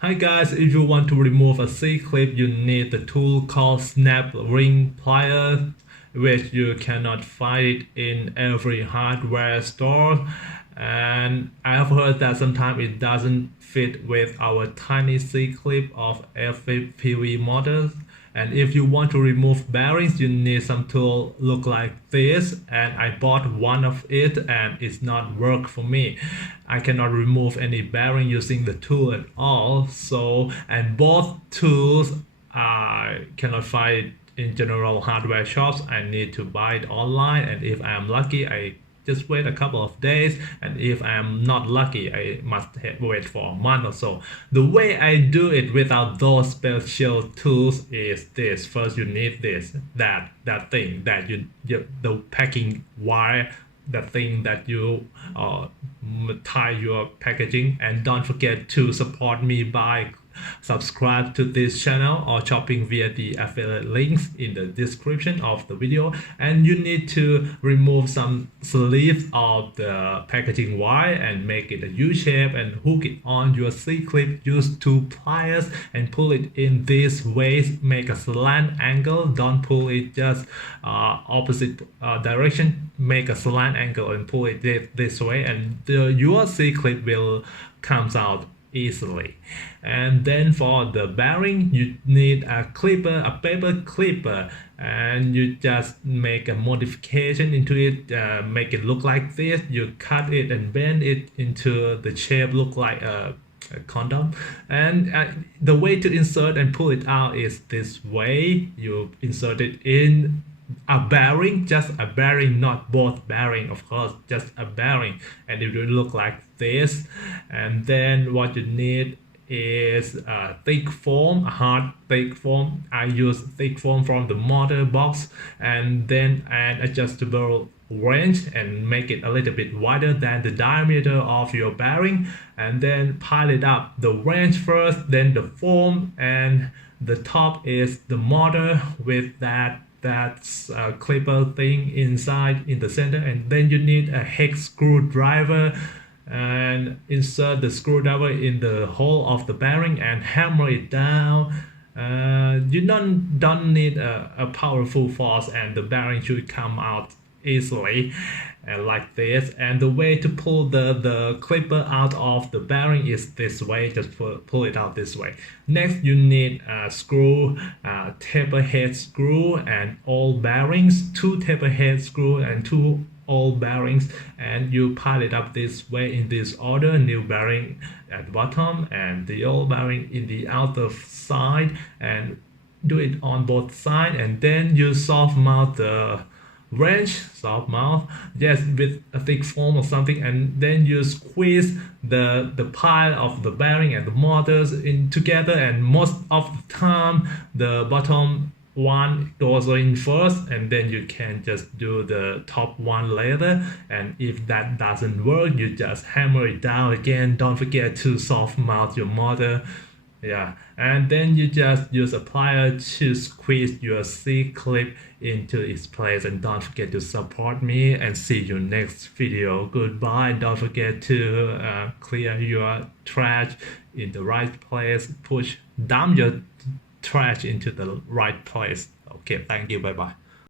Hi guys, if you want to remove a C-clip, you need the tool called Snap Ring Plier, which you cannot find in every hardware store. And I have heard that sometimes it doesn't fit with our tiny C-clip of FPV motors. And if you want to remove bearings, you need some tool look like this. And I bought one of it and it's not work for me. I cannot remove any bearing using the tool at all. And both tools I cannot find in general hardware shops. I need to buy it online. And if I'm lucky, I just wait a couple of days, and if I'm not lucky, I must wait for a month or so. The way I do it without those special tools is this. First, you need that thing that you the packing wire, the thing that you tie your packaging. And don't forget to support me by subscribe to this channel or shopping via the affiliate links in the description of the video. And you need to remove some sleeves of the packaging wire and make it a U shape and hook it on your C-clip. Use two pliers and pull it in this way. Make a slant angle. Don't pull it just opposite direction. Make a slant angle and pull it this way, and your C-clip will comes out easily. And then for the bearing, you need a clipper, a paper clipper, and you just make a modification into it, make it look like this. You cut it and bend it into the shape look like a condom. And the way to insert and pull it out is this way. You insert it in a bearing, just a bearing, not both bearing, of course, just a bearing, and it will look like this. And then what you need is a thick foam, a hard thick foam. I use thick foam from the motor box, and then an adjustable wrench and make it a little bit wider than the diameter of your bearing, and then pile it up. The wrench first, then the foam, and the top is the motor with that's a clipper thing inside in the center. And then you need a hex screwdriver and insert the screwdriver in the hole of the bearing and hammer it down. You don't need a powerful force, and the bearing should come out easily like this. And the way to pull the clipper out of the bearing is this way. Just pull it out this way. Next, you need a screw, taper head screw, and all bearings, two taper head screw and two all bearings, and you pile it up this way in this order. New bearing at the bottom and the old bearing in the outer side, and do it on both sides. And then you soft mount the wrench, soft mount, yes, with a thick foam or something, and then you squeeze the pile of the bearing and the motors in together. And most of the time the bottom one goes in first, and then you can just do the top one later. And if that doesn't work, you just hammer it down again. Don't forget to soft mount your motor. Yeah, and then you just use a plier to squeeze your C-clip into its place. And don't forget to support me, and see you next video. Goodbye. Don't forget to clear your trash in the right place. Dump your trash into the right place. Okay, thank you. Bye bye.